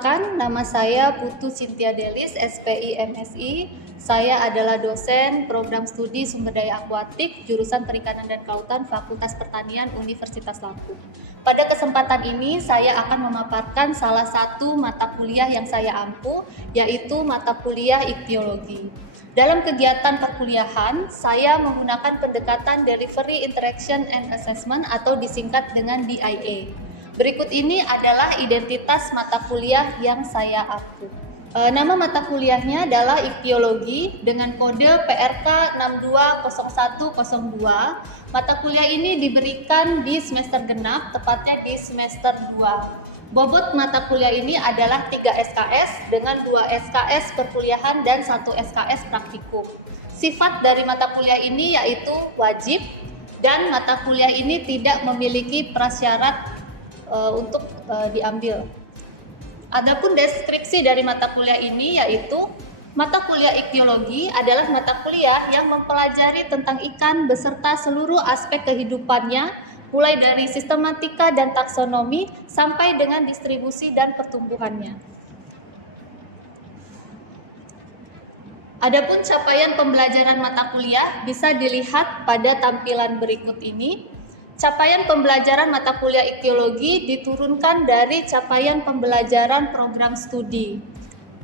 Perkenalkan, nama saya Putu Cynthia Delis, SPI MSI. Saya adalah dosen program studi sumber daya akuatik, jurusan Perikanan dan Kelautan, Fakultas Pertanian, Universitas Lampung. Pada kesempatan ini, saya akan memaparkan salah satu mata kuliah yang saya ampu, yaitu mata kuliah Ichtyologi. Dalam kegiatan perkuliahan, saya menggunakan pendekatan Delivery Interaction and Assessment atau disingkat dengan DIA. Berikut ini adalah identitas mata kuliah yang saya ampu. Nama mata kuliahnya adalah Ichtyologi dengan kode PRK 620102. Mata kuliah ini diberikan di semester genap, tepatnya di semester 2. Bobot mata kuliah ini adalah 3 SKS dengan 2 SKS perkuliahan dan 1 SKS praktikum. Sifat dari mata kuliah ini yaitu wajib dan mata kuliah ini tidak memiliki prasyarat untuk diambil. Adapun deskripsi dari mata kuliah ini yaitu mata kuliah Ichtyologi adalah mata kuliah yang mempelajari tentang ikan beserta seluruh aspek kehidupannya, mulai dari sistematika dan taksonomi sampai dengan distribusi dan pertumbuhannya. Adapun capaian pembelajaran mata kuliah bisa dilihat pada tampilan berikut ini. Capaian pembelajaran mata kuliah Ichtyologi diturunkan dari capaian pembelajaran program studi.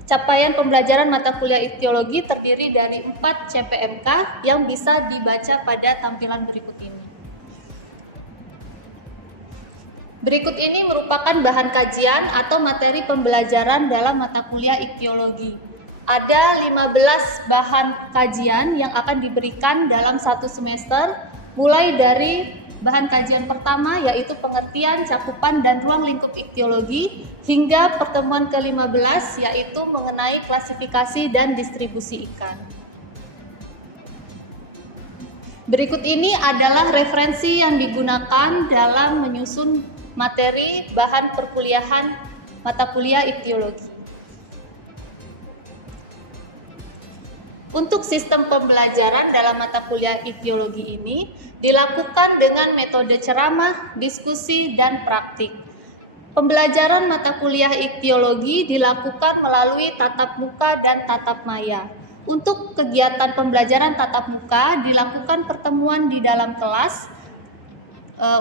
Capaian pembelajaran mata kuliah Ichtyologi terdiri dari 4 CPMK yang bisa dibaca pada tampilan berikut ini. Berikut ini merupakan bahan kajian atau materi pembelajaran dalam mata kuliah Ichtyologi. Ada 15 bahan kajian yang akan diberikan dalam satu semester, mulai dari bahan kajian pertama yaitu pengertian, cakupan, dan ruang lingkup Ichtyologi hingga pertemuan ke-15 yaitu mengenai klasifikasi dan distribusi ikan. Berikut ini adalah referensi yang digunakan dalam menyusun materi bahan perkuliahan mata kuliah Ichtyologi. Untuk sistem pembelajaran dalam mata kuliah Ichtyologi ini dilakukan dengan metode ceramah, diskusi, dan praktik. Pembelajaran mata kuliah Ichtyologi dilakukan melalui tatap muka dan tatap maya. Untuk kegiatan pembelajaran tatap muka dilakukan pertemuan di dalam kelas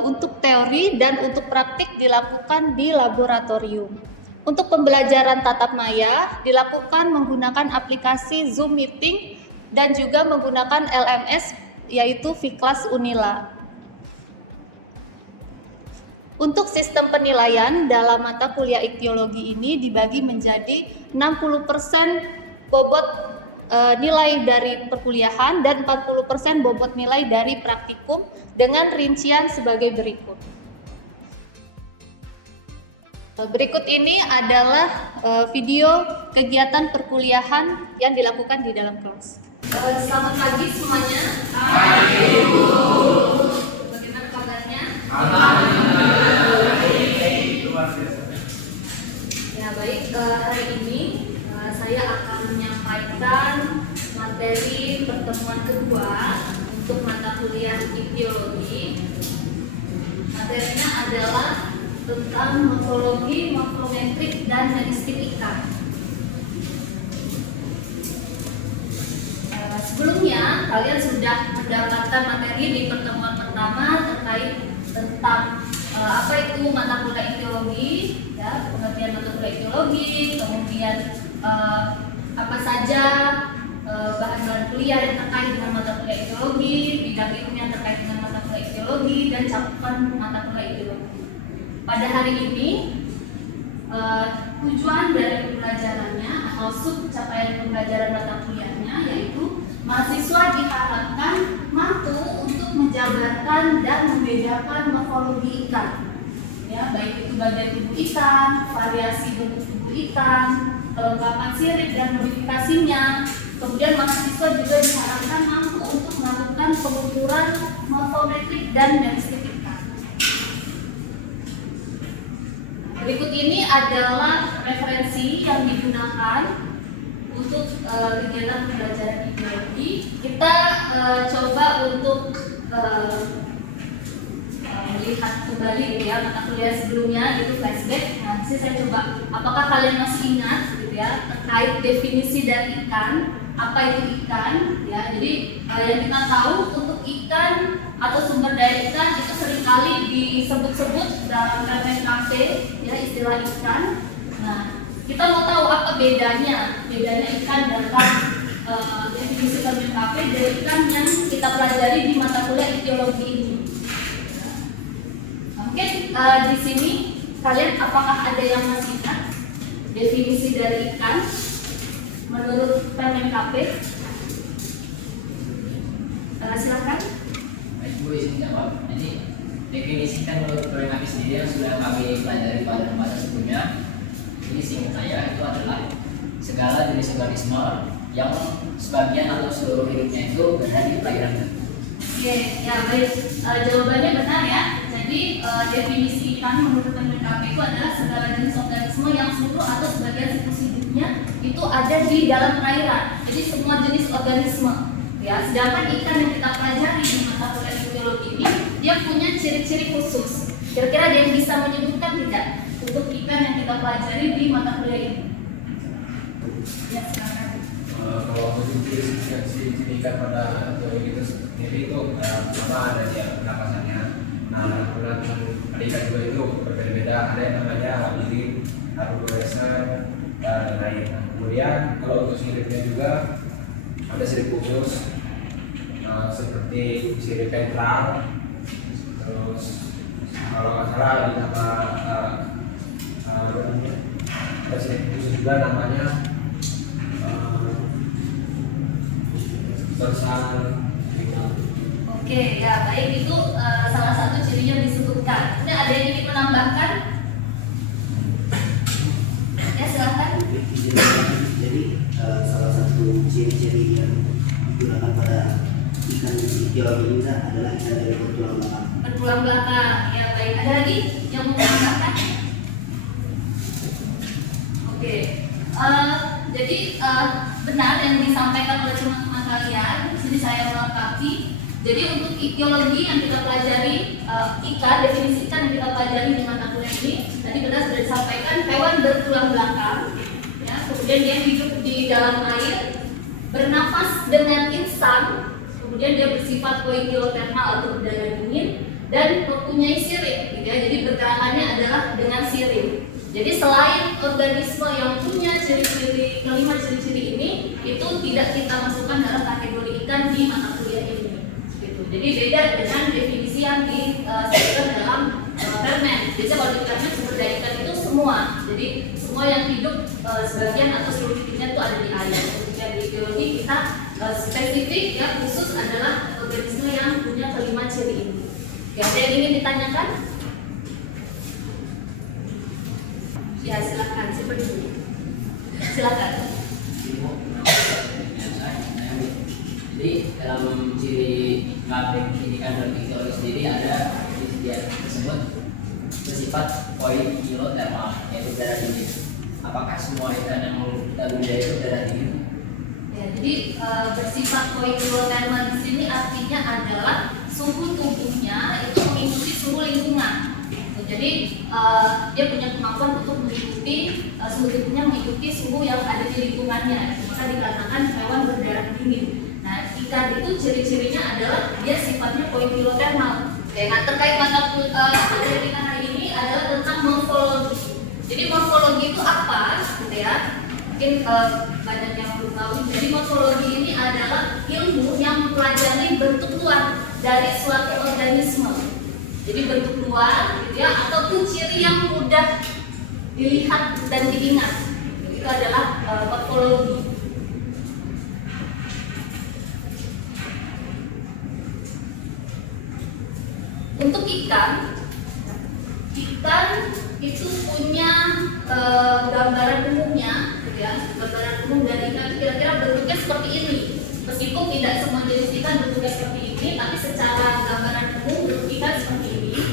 untuk teori, dan untuk praktik dilakukan di laboratorium. Untuk pembelajaran tatap maya dilakukan menggunakan aplikasi Zoom Meeting dan juga menggunakan LMS yaitu Vclass Unila. Untuk sistem penilaian dalam mata kuliah Ichtyologi ini dibagi menjadi 60% bobot nilai dari perkuliahan dan 40% bobot nilai dari praktikum dengan rincian sebagai berikut. Berikut ini adalah video kegiatan perkuliahan yang dilakukan di dalam kelas. Selamat pagi semuanya. Pagi, Bu. Bagaimana kabarnya? Ya baik, hari ini saya akan menyampaikan materi pertemuan kedua untuk mata kuliah Ichtyologi. Materinya adalah tentang morfologi, morfometrik, dan meristik ikan. Sebelumnya kalian sudah mendapatkan materi di pertemuan pertama terkait tentang apa itu mata kuliah Ichtyologi, ya, pengertian mata kuliah Ichtyologi, kemudian apa saja bahan-bahan kuliah yang terkait dengan mata kuliah Ichtyologi, bidang ilmu yang terkait dengan mata kuliah Ichtyologi, dan cakupan mata kuliah Ichtyologi. Pada hari ini, tujuan dari pembelajarannya atau sub capaian pembelajaran mata kuliahnya yaitu mahasiswa diharapkan mampu untuk menjabarkan dan membedakan morfologi ikan, ya, baik itu bagian tubuh ikan, variasi bentuk tubuh ikan, kelengkapan sirip dan modifikasinya. Kemudian mahasiswa juga diharapkan mampu untuk melakukan pengukuran morfometrik dan meristik ikan. Berikut ini adalah referensi yang digunakan untuk kegiatan pembelajaran Ichtyologi. Kita coba untuk melihat kembali ya mata kuliah sebelumnya, itu flashback. Nah, sini saya coba, apakah kalian masih ingat gitu ya terkait definisi dari ikan, apa itu ikan ya. Jadi yang kita tahu untuk ikan atau sumber daya ikan itu seringkali disebut-sebut dalam KPKP ya, istilah ikan. Nah, kita mau tahu apa bedanya ikan dalam definisi KPKP dari ikan yang kita pelajari di mata kuliah ichtyologi ini. Mungkin di sini kalian apakah ada yang masih ingat definisi dari ikan menurut PMKP? Silakan. Baik, Bu, izin jawab. Jadi definisi ikan menurut PMKP sendiri yang sudah kami pelajari pada masa sebelumnya. Jadi singkat saya itu adalah segala jenis organisme yang sebagian atau seluruh hidupnya itu berada di perairan. Oke, ya baik. Jawabannya benar ya. Jadi definisi ikan menurut PMKP itu adalah segala jenis organisme yang seluruh atau sebagian siklus hidupnya itu ada di dalam perairan. Jadi semua jenis organisme. Ya, sedangkan ikan yang kita pelajari di mata kuliah ichtyologi ini dia punya ciri-ciri khusus. Kira-kira ada yang bisa menyebutkan tidak untuk ikan yang kita pelajari di mata kuliah ini? Ya, silakan. Kalau untuk ciri ikan pada ichtyologi itu sendiri itu pertama ada dia pernapasannya. Nah, kemudian ada ikan juga itu berbeda-beda. Ada yang namanya labirin, arborescens, dan lain. Nah, kemudian kalau untuk siripnya juga ada sirip khusus seperti sirip ventral. Terus kalau nggak salah ada nama ada sirip khusus juga namanya dorsal. Oke, ya baik, itu salah satu cirinya disebutkan. Ini ada yang ingin menambahkan? Ya silakan. Jadi salah satu ciri-ciri yang digunakan pada ikan ichtyologi ini adalah ikan dari bertulang belakang. Bertulang belakang, ya baik. Ada lagi yang mau menambahkan? Oke, jadi benar yang disampaikan oleh teman-teman kalian. Di sini saya melengkapi. Jadi untuk ichtyologi yang kita pelajari ikan, definisi ikan yang kita pelajari di mata kuliah ini tadi benar sudah disampaikan, hewan bertulang belakang, ya, kemudian dia hidup di dalam air, bernafas dengan insang, kemudian dia bersifat poikilotermal atau udara dingin dan mempunyai sirip, gitu ya. Jadi pergerakannya adalah dengan sirip. Jadi selain organisme yang punya ciri-ciri kelima ciri-ciri ini, itu tidak kita masukkan dalam kategori ikan di mata kuliah ini. Jadi beda dengan definisi yang disebutkan dalam permen. Biasanya kalau di permen sumber daya ikan itu semua. Jadi semua yang hidup sebagian atau seluruh hidupnya itu ada di air. Kemudian di biologi kita spesifik ya khusus adalah organisme yang punya kelima ciri ini. Ya, ada yang ingin ditanyakan? Ya silakan, siapa dulu? Silakan. Jadi dalam ciri ikan dan ichtyologi sendiri ada di dia tersebut bersifat poikilotermal, yaitu udara dingin. Apakah semua ikan yang kita budidaya itu udara dingin? Ya, jadi bersifat poikilotermal di sini artinya adalah suhu tubuhnya itu mengikuti suhu lingkungan. Jadi dia punya kemampuan untuk mengikuti suhu tubuhnya mengikuti suhu yang ada di lingkungannya. Maka dikatakan hewan berdarah dingin. Nah, ikan itu ciri-cirinya adalah dia sifatnya poikilotermal. Nah, terkait mata kuliah kita hari ini adalah tentang morfologi. Jadi morfologi itu apa? Gitu ya. Mungkin banyak yang belum tahu. Jadi morfologi ini adalah ilmu yang mempelajari bentuk luar dari suatu organisme. Jadi bentuk luar, gitu ya, ataupun ciri yang mudah dilihat dan diingat. Itu adalah morfologi. Untuk ikan itu punya gambaran umumnya, gitu ya. Gambaran umum dari ikan kira-kira bentuknya seperti ini. Meskipun tidak semua jenis ikan bentuknya seperti ini, tapi secara gambaran umum bentuk ikan seperti ini.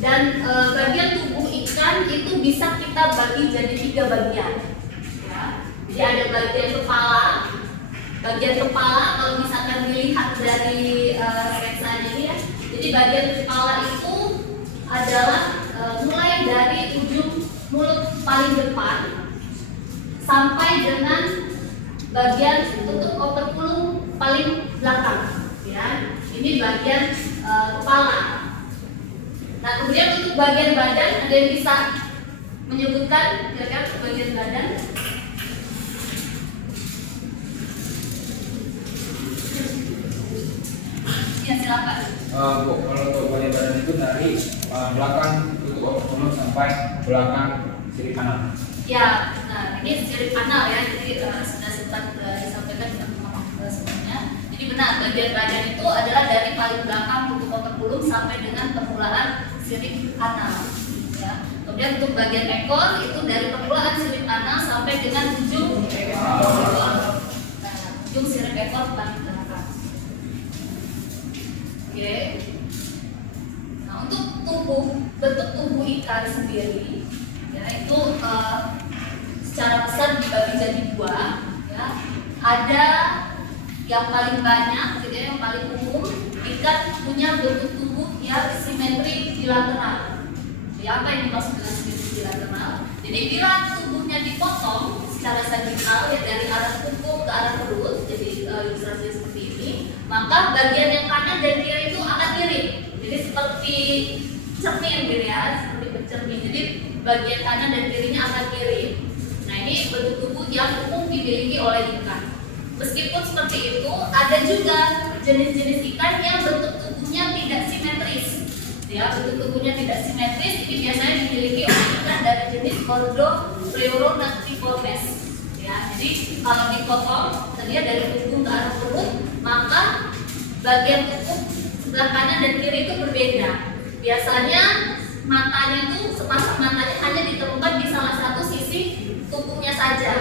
Dan bagian tubuh ikan itu bisa kita bagi jadi 3 bagian. Ya. Jadi ada bagian kepala. Bagian kepala kalau misalkan dilihat dari sketsanya ini ya. Jadi bagian kepala itu adalah mulai dari ujung paling depan sampai dengan bagian tutup operculum paling belakang, ya. Ini bagian kepala. Nah, kemudian untuk bagian badan, ada yang bisa menyebutkan kira-kira bagian badan? Ya, silakan. Bu, kalau untuk bagian badan itu dari belakang tutup operculum sampai belakang sirip kanan. Ya, nah ini sirip anal ya, jadi sudah sempat disampaikan semuanya. Jadi benar, bagian badan itu adalah dari paling belakang tutup operculum sampai dengan permulaan sirip anal. Ya. Kemudian untuk bagian ekor itu dari permulaan sirip anal sampai dengan ujung ekor. Nah, ujung sirip ekor paling belakang. Oke. Nah, untuk bentuk tubuh ikan sendiri, ya itu secara besar dibagi jadi dua, ya. Ada yang paling banyak, gitu ya, yang paling umum, ikan punya bentuk tubuh yang simetri bilateral. Ya, apa yang dimaksud dengan simetri bilateral? Jadi bila tubuhnya dipotong secara sagittal, ya, dari arah punggung ke arah perut, jadi ilustrasinya seperti ini, maka bagian yang kanan dan kiri itu akan mirip. Jadi seperti cermin, gitu ya, seperti bercermin. Jadi bagian kanan dan kirinya akan mirip. Nah, ini bentuk tubuh yang umum dimiliki oleh ikan. Meskipun seperti itu, ada juga jenis-jenis ikan yang bentuk tubuhnya tidak simetris. Ya, bentuk tubuhnya tidak simetris ini biasanya dimiliki oleh ikan dari jenis Chordopleurognathriformes. Ya, jadi kalau dipotong, terlihat dari punggung ke arah perut, maka bagian tubuh sebelah kanan dan kiri itu berbeda. Biasanya matanya itu sepasang matanya hanya ditemukan di salah satu sisi tubuhnya saja,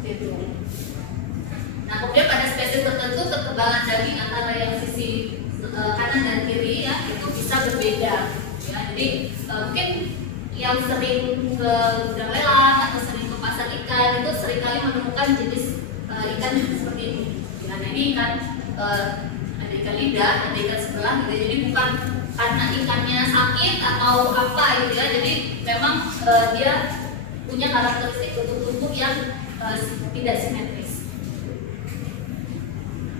gitu. Nah, kemudian pada spesies tertentu ketebalan daging antara yang sisi kanan dan kiri, ya, itu bisa berbeda. Ya, jadi mungkin yang sering ke gudang lelang atau sering ke pasar ikan itu seringkali menemukan jenis ikan seperti ini. Ya, nah, ini ikan ada ikan lidah, ada ikan sebelah, gitu. Jadi bukan karena ikannya sakit atau apa, gitu ya. Jadi memang dia punya karakteristik bentuk tubuh yang tidak simetris.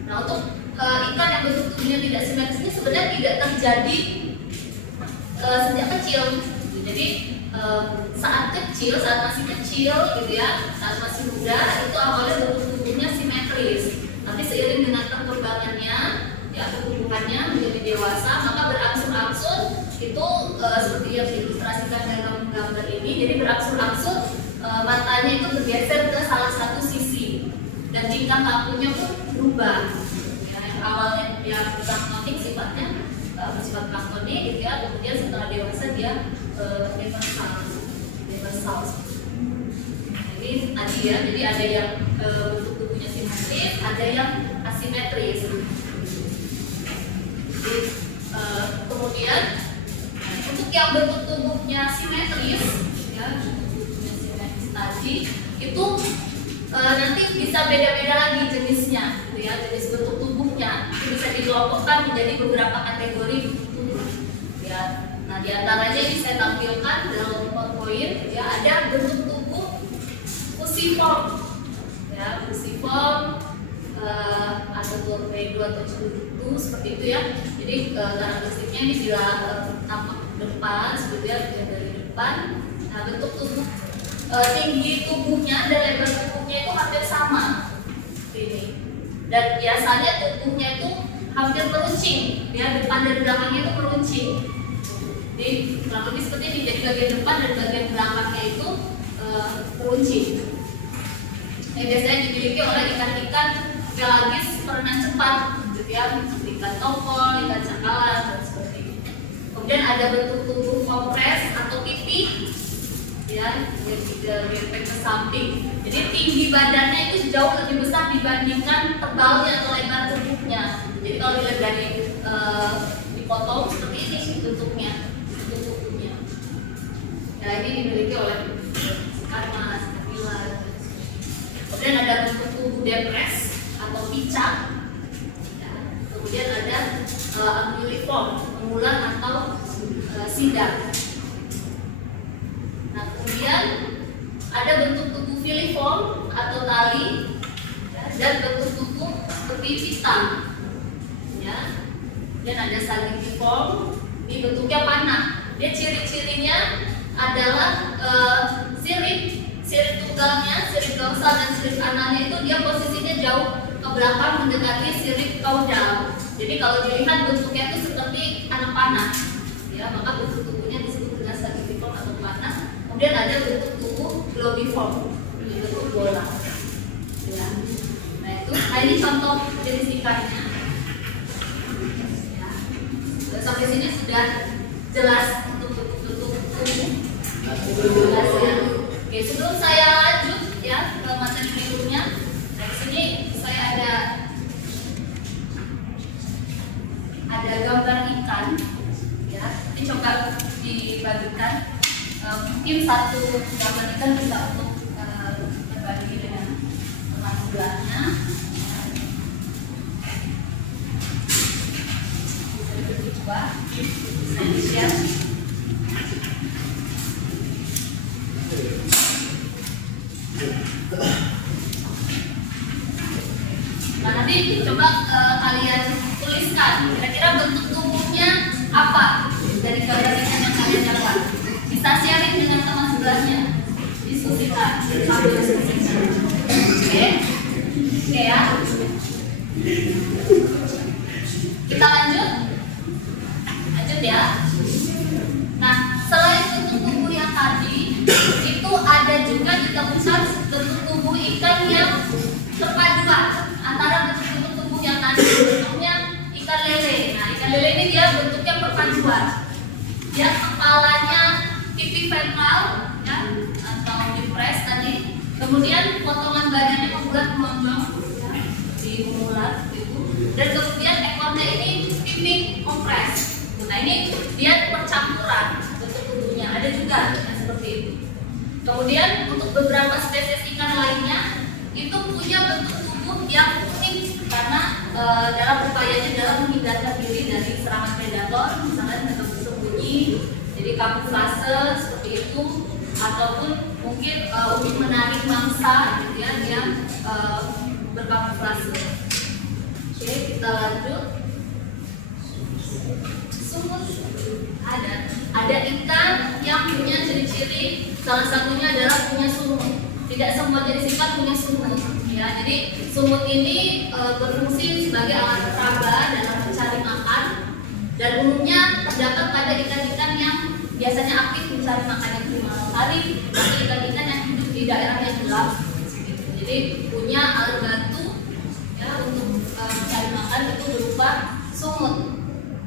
Nah, untuk ikan yang bentuk tubuhnya tidak simetris ini sebenarnya tidak terjadi sejak kecil. Jadi saat masih kecil, gitu ya, saat masih muda itu awalnya bentuk tubuhnya simetris. Tapi seiring dengan perkembangannya, ya, pertumbuhannya menjadi dewasa, maka berangsur-angsur itu seperti yang diilustrasikan dalam gambar ini. Jadi berangsur-angsur matanya itu bergeser ke salah satu sisi dan tingkah lakunya pun berubah. Ya, yang awalnya dia planktonik sifatnya bersifat planktonik, gitu ya. Kemudian setelah dewasa dia demersal. Jadi tadi ya, jadi ada yang bentuk tubuhnya simetris, ada yang asimetris. Jadi, kemudian untuk yang bentuk tubuhnya simetris, ya, bentuknya simetris tadi itu nanti bisa beda-beda lagi jenisnya, gitu ya, jenis bentuk tubuhnya itu bisa dikelompokkan menjadi beberapa kategori bentuk tubuh. Ya, nah diantaranya ini saya tampilkan dalam PowerPoint, ya, ada bentuk tubuh fusiform, ya, fusiform atau torpedo atau cerutu seperti itu, ya. Jadi karakteristiknya ini bila tampak depan, sebetulnya dari depan. Nah, bentuk tubuh tinggi tubuhnya dan lebar tubuhnya itu hampir sama, ini. Dan biasanya tubuhnya itu hampir meruncing, ya, depan dan belakangnya itu meruncing. Jadi kurang lebih seperti ini. Jadi bagian depan dan bagian belakangnya itu meruncing. Yang biasanya dimiliki oleh ikan-ikan pelagis berenang cepat, gitu ya, seperti ikan tongkol, ikan cakalang, dan seperti itu. Kemudian ada bentuk tubuh kompres atau pipi, ya, yang berpek ke samping. Jadi tinggi badannya itu jauh lebih besar dibandingkan tebalnya atau lebar tubuhnya. Jadi kalau dilihat dari dipotong seperti ini bentuknya, bentuk tubuhnya. Ya, ini dimiliki oleh karmas, kapilar. Kemudian ada bentuk tubuh depres atau picak. Ya. Kemudian ada anguilliform, pengular atau sidar. Nah, kemudian tali, ya, dan bentuk tubuh seperti pita, ya. Dan ada sagittiform, di bentuknya panah. Dia ciri-cirinya adalah sirip tunggalnya, sirip dorsal dan sirip analnya itu dia posisinya jauh ke belakang mendekati sirip caudal. Jadi kalau dilihat bentuknya itu seperti anak panah, ya, maka bentuk tubuhnya disebut dengan sagittiform atau panah. Kemudian ada bentuk tubuh globiform, bentuk bola. Ya. Nah ini contoh jenis ikannya. Ya. Sampai sini sudah jelas untuk bentuk tubuh. Jelas ya. Oke, sebelum saya lanjut ya ke materi berikutnya, dari sini saya ada gambar ikan, ya. Ini coba dibagikan. Mungkin satu gambar ikan bisa untuk berbagi dengan teman sebelahnya. Bisa dicoba, bisa di-share. Nah nanti coba kalian tuliskan kira-kira bentuk tubuhnya apa dari gambar ikan yang kalian dapat. Bisa sharing dengan teman sebelahnya, diskusikan, sambil diskusikan. Oke ya. Kita lanjut ya. Nah selain bentuk tubuh yang tadi, itu ada juga ditemukan bentuk tubuh ikan yang perpaduan antara bentuk tubuh yang tadi, bentuknya ikan lele. Nah ikan lele ini dia bentuknya perpaduan. Dia kepalanya pipi ventral, ya, atau dipres tadi. Kemudian potongan badannya membulat melonjong, ya, di mengular itu. Dan kemudian ekornya ini pipi kompres. Nah ini dia percampuran bentuk tubuhnya. Ada juga yang seperti itu. Kemudian untuk beberapa spesies ikan lainnya itu punya bentuk tubuh yang unik karena dalam upayanya dalam menghindarkan diri dari serangan predator, misalnya untuk bersembunyi, jadi kamuflase seperti itu, ataupun mungkin untuk menarik mangsa, gitu ya, dia berkamuflase. Oke, kita lanjut. Sumut ada ikan yang punya ciri-ciri, salah satunya adalah punya sumut. Tidak semua jenis ikan punya sumut, ya. Jadi sumut ini berfungsi sebagai alat peraba dalam mencari makan, dan umumnya terdapat pada ikan-ikan yang biasanya aktif mencari makan di malam hari, atau ikan-ikan yang hidup di daerah yang gelap. Jadi punya alat bantu, ya, untuk mencari makan itu berupa sumut.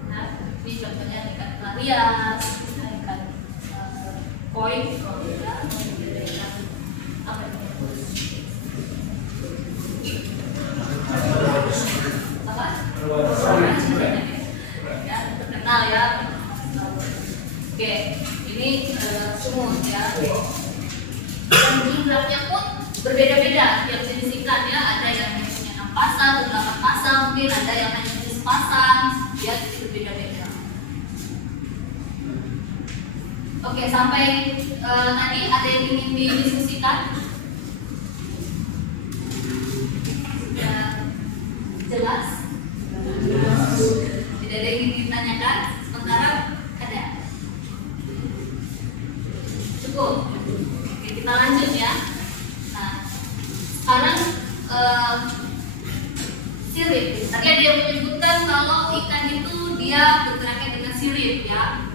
Nah, ini contohnya ikan Clarias, ikan koi, ya, ikan apa itu? Apa? Ya, terkenal ya. Oke, ini sumut ya. Dan jumlahnya pun berbeda-beda tiap jenis ikan ya. Ada yang punya 6 pasang, 8 pasang, mungkin ada yang hanya jenis pasang, ya berbeda-beda. Oke, sampai tadi ada yang ingin didiskusikan? Sudah jelas? Tidak ada yang ingin ditanyakan? Sementara ada? Cukup? Oke, kita lanjut ya. Nah, sekarang sirip. Tadi ada yang menyebutkan kalau ikan itu dia bergeraknya dengan sirip ya.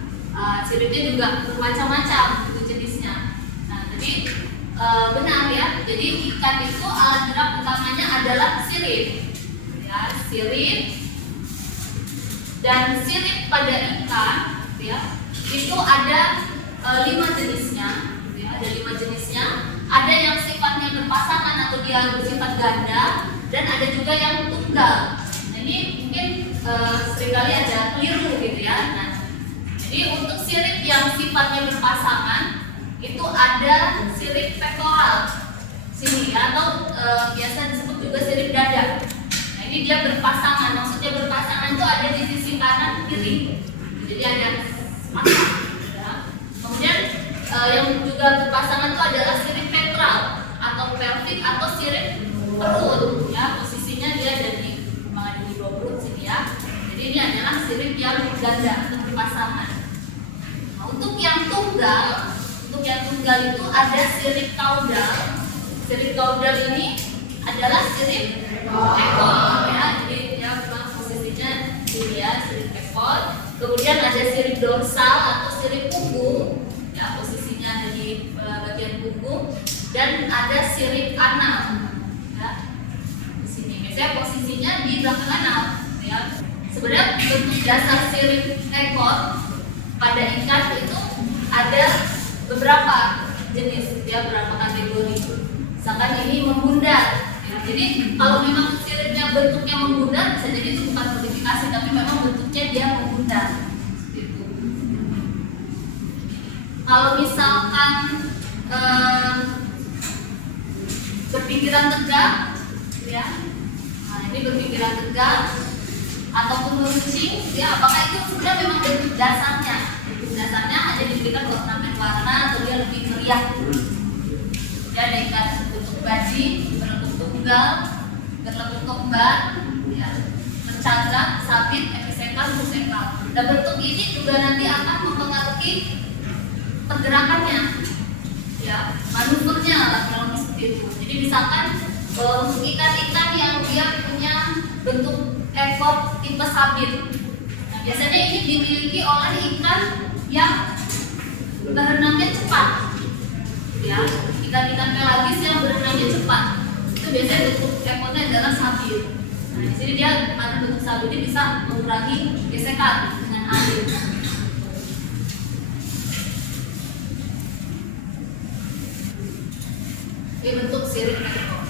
Siripnya juga bermacam-macam itu jenisnya. Nah, jadi benar ya. Jadi ikan itu alat gerak utamanya adalah sirip. Ya, sirip. Dan sirip pada ikan ya, itu ada 5 jenisnya. Ya, ada 5 jenisnya. Ada yang sifatnya berpasangan atau dia bersifat ganda, dan ada juga yang tunggal. Nah, ini mungkin seringkali ada keliru gitu ya. Nah, jadi untuk sirip yang sifatnya berpasangan itu ada sirip pektoral sini ya, atau biasa disebut juga sirip dada. Nah ini dia berpasangan, maksudnya berpasangan itu ada di sisi kanan kiri, jadi ada sepasang. Ya. Kemudian yang juga berpasangan itu adalah sirip ventral atau pelvic atau sirip ini adalah sirip yang ganda atau berpasangan. Nah, untuk yang tunggal itu ada sirip kaudal. Sirip kaudal ini adalah sirip ekor ya, jadi dia memang posisinya ini ya, sirip ekor. Kemudian ada sirip dorsal atau sirip punggung ya, posisinya ada di bagian punggung, dan ada sirip anal ya, di sini biasanya posisinya di belakang anal ya. Sebenarnya bentuk dasar sirip ekor pada ikan itu ada beberapa jenis ya, beberapa kategori. Misalkan ini membundar ya. Jadi kalau memang siripnya bentuknya membundar, bisa jadi itu bukan modifikasi, tapi memang bentuknya dia membundar gitu. Kalau misalkan berpikiran tegak ya, nah ini berpikiran tegak ataupun meruncing ya, apakah itu sudah memang bentuk dasarnya? Bentuk dasarnya hanya diberikan ornamen warna atau dia lebih meriah. Ya, ada ikan bentuk baji, berbentuk tunggal, berbentuk kembar, ya, mencandra, sabit, episekal, busekal. Dan bentuk ini juga nanti akan mempengaruhi pergerakannya, ya, manuvernya lah kalau seperti itu. Jadi misalkan untuk ikan-ikan yang dia punya bentuk ekor tipe sabit, nah, biasanya ini dimiliki oleh ikan yang berenangnya cepat ya, ikan-ikan pelagis yang berenangnya cepat itu biasanya bentuk ekornya adalah sabit. Nah, di sini dia karena bentuk sabit ini bisa mengurangi gesekan dengan air. Ini bentuk sirip ekor.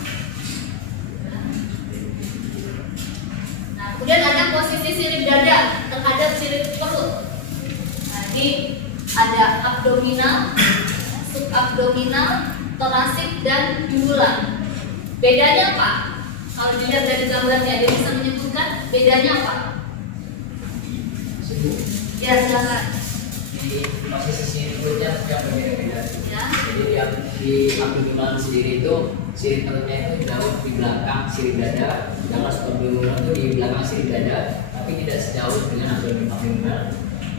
Kemudian ada posisi sirip dada terhadap sirip perut. Nah, ini ada abdominal, subabdominal, torasik, dan jugular. Bedanya apa? Kalau dilihat dari gambarnya, dia bisa menyebutkan bedanya apa? Ya, silakan. Di posisi siripnya yang berbeda-beda. Ya. Jadi di abdominal sendiri itu sirip perutnya itu jauh di belakang sirip dada, sedangkan abdominal itu di belakang sirip dada, tapi tidak sejauh dengan abdominal.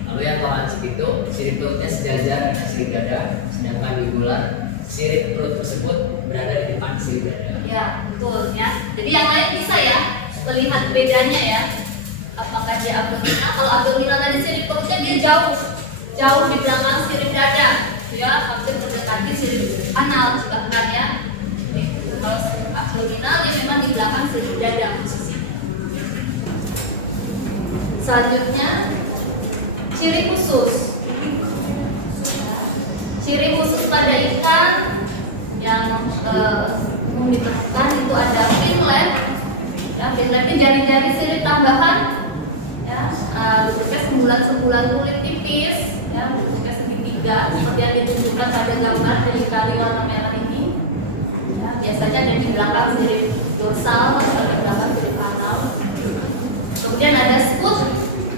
Lalu yang torasik itu sirip perutnya sejajar dengan sirip dada, sedangkan jugular sirip perut tersebut berada di depan sirip dada. Ya, betul ya. Jadi yang lain bisa ya melihat bedanya ya. Apakah dia abdominal? Kalau abdominal tadi sirip perutnya dia jauh di belakang sirip dada, ya, hampir mendekati sirip anal bahkan ya. Kalau abdominal dia memang di belakang sirip dada posisinya. Selanjutnya ciri khusus. Ciri khusus pada ikan yang umum ditemukan itu ada finlet. Ya, finlet ini jari-jari sirip tambahan. Ya, bentuknya sembulan-sembulan kulit tipis. Ya, bentuknya segitiga seperti yang ditunjukkan pada gambar dari kali warna merah ini. Ya, biasanya ada di belakang sirip dorsal atau di belakang sirip anal. Kemudian ada skut.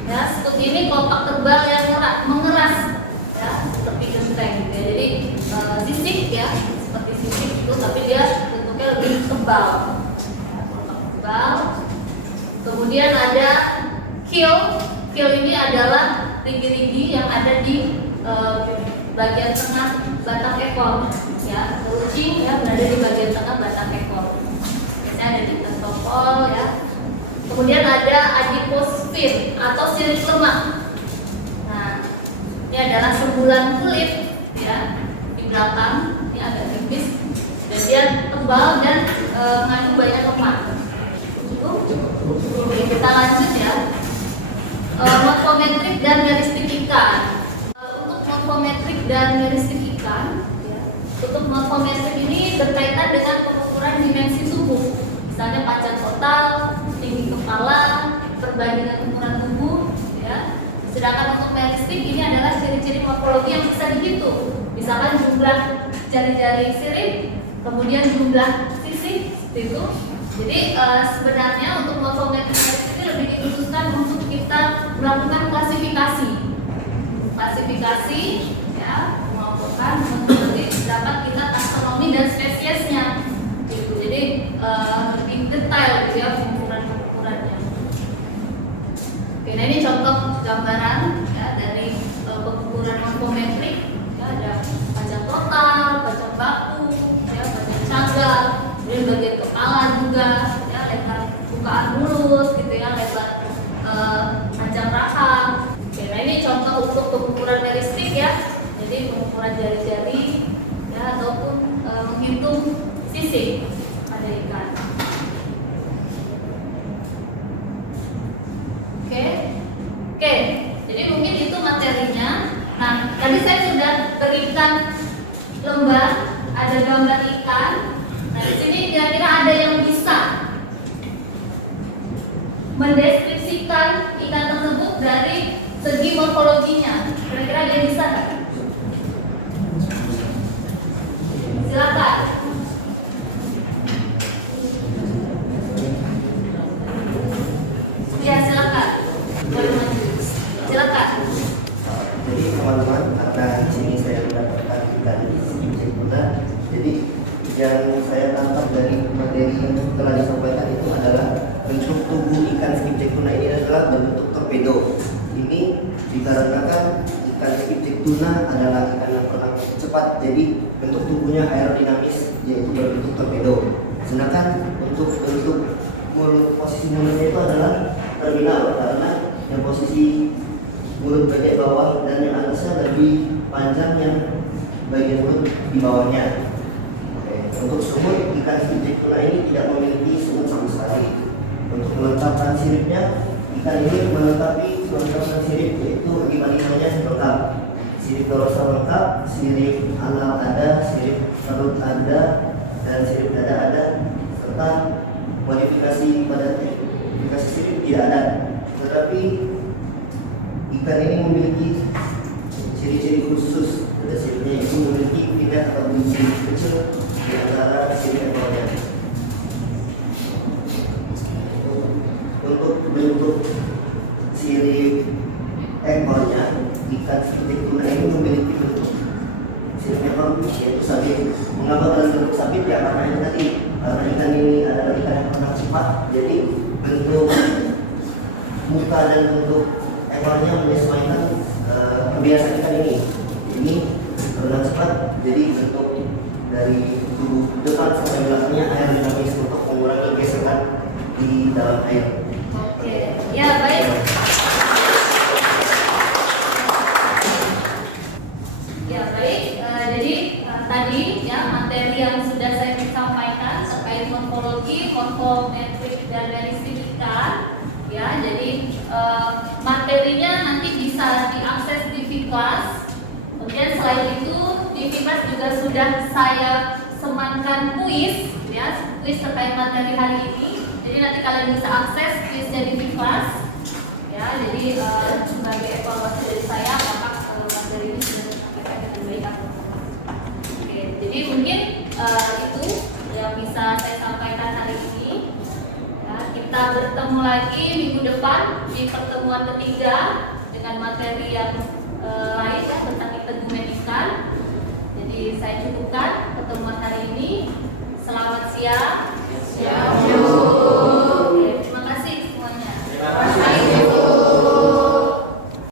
Ya, skut ini kelopak tebal yang mengeras, ya, seperti genteng. Ya. Jadi sisik ya, seperti sisik itu, tapi dia bentuknya lebih tebal. Ya, kelopak tebal. Kemudian ada keel. Keel ini adalah rigi-rigi yang ada di bagian tengah batang ekor, ya, runcing ya, berada di bagian tengah batang ekor. Biasanya ada di tentopol ya. Kemudian ada adiposfin atau sirip lemak. Nah, ini adalah sembulan kulit ya di belakang, ini agak tipis dan dia tebal dan mengandung banyak lemak. Cukup? Oke, kita lanjut ya. Morfometrik dan meristik ikan. Untuk morfometrik dan meristik ikan, ya, untuk morfometrik ini berkaitan dengan pengukuran dimensi tubuh, misalnya panjang total, tinggi kepala, perbandingan ukuran tubuh, ya. Sedangkan untuk meristik ini adalah ciri-ciri morfologi yang bisa dihitung, misalkan jumlah jari-jari sirip, kemudian jumlah sisik, seperti itu. Jadi sebenarnya untuk morfometrik ini lebih dikhususkan untuk kita melakukan klasifikasi, ya, melakukan mengerti dapat kita taksonomi dan spesiesnya, gitu. Jadi lebih detail gitu ya pengukurannya. Oke, nah ini contoh gambaran ya dari pengukuran morfometrik. Ya, ada panjang total, panjang baku, ya, panjang canggal, kemudian bagian kepala juga, ya, lebar bukaan mulut, gitu ya, lebar panjang rahang. Oke, nah ini contoh untuk pengukuran dari stick ya. Jadi pengukuran jari-jari ya ataupun menghitung sisik pada ikan. Oke, jadi mungkin itu materinya. Nah, tadi saya sudah berikan lembar, ada gambar ikan. Nah, di sini kira-kira ada yang bisa mendeskripsikan ikan tersebut dari segi morfologinya. Kira-kira ada yang bisa nggak? Silakan. Ya, silakan. Boleh maju. Silakan. Jadi teman-teman, karena di sini saya mendapatkan ikan skipjack tuna, jadi yang saya tangkap dari materi yang telah disampaikan itu adalah bentuk tubuh ikan skipjack tuna ini adalah berbentuk torpedo. Ini dikarenakan ikan skipjack tuna adalah ikan yang pernah cepat, jadi bentuk tubuhnya aerodinamis, yaitu berbentuk torpedo. Sedangkan untuk bentuk posisi mulutnya itu adalah terminal, karena yang posisi mulut bagian bawah dan yang atasnya lebih panjang yang bagian mulut di bawahnya. Oke. Untuk semut ikan skipjack tuna ini tidak memiliki semut sama sekali. Untuk melengkapkan siripnya, ikan ini melengkapan sirip, yaitu 5-5-nya lengkap. Sirip dorsal lengkap, sirip anal ada, sirip perut ada, dan sirip dada ada, serta modifikasi pada modifikasi sirip tidak ada. Tetapi ikan ini memiliki ciri-ciri khusus pada siripnya, yaitu memiliki pindah atau sirip kecil di antara sirip ekornya. Untuk bentuk sirip ekornya, ikan skipjack tuna ini memiliki bentuk sirip ekor yaitu sabit. Mengapa bentuk sabit? Ya karena ini tadi, karena ikan ini adalah ikan yang pernah cepat, jadi bentuk muka dan bentuk ekornya menyesuaikan kebiasaan ikan ini. Ini berenang cepat, jadi bentuk dari tubuh depan sampai belakangnya aerodinamis untuk mengurangi gesekan di dalam air. Oke, ya baik. Ya baik. Jadi tadi ya materi yang sudah saya sampaikan terkait morfologi, morfometrik dan meristik ikan. Ya, jadi materinya nanti bisa diakses di Vclass. Kemudian selain itu di Vclass juga sudah saya sematkan kuis, ya, kuis terkait materi hari ini. Jadi nanti kalian bisa akses kuisnya di Vclass. Ya, jadi sebagai evaluasi dari saya apakah materi ini sudah tersampaikan dengan baik atau tidak. Oke, jadi mungkin itu yang bisa saya sampaikan hari ini. Kita bertemu lagi minggu depan di pertemuan ketiga dengan materi yang lain ya, tentang integumen ikan. Jadi saya cukupkan pertemuan hari ini. Selamat siang.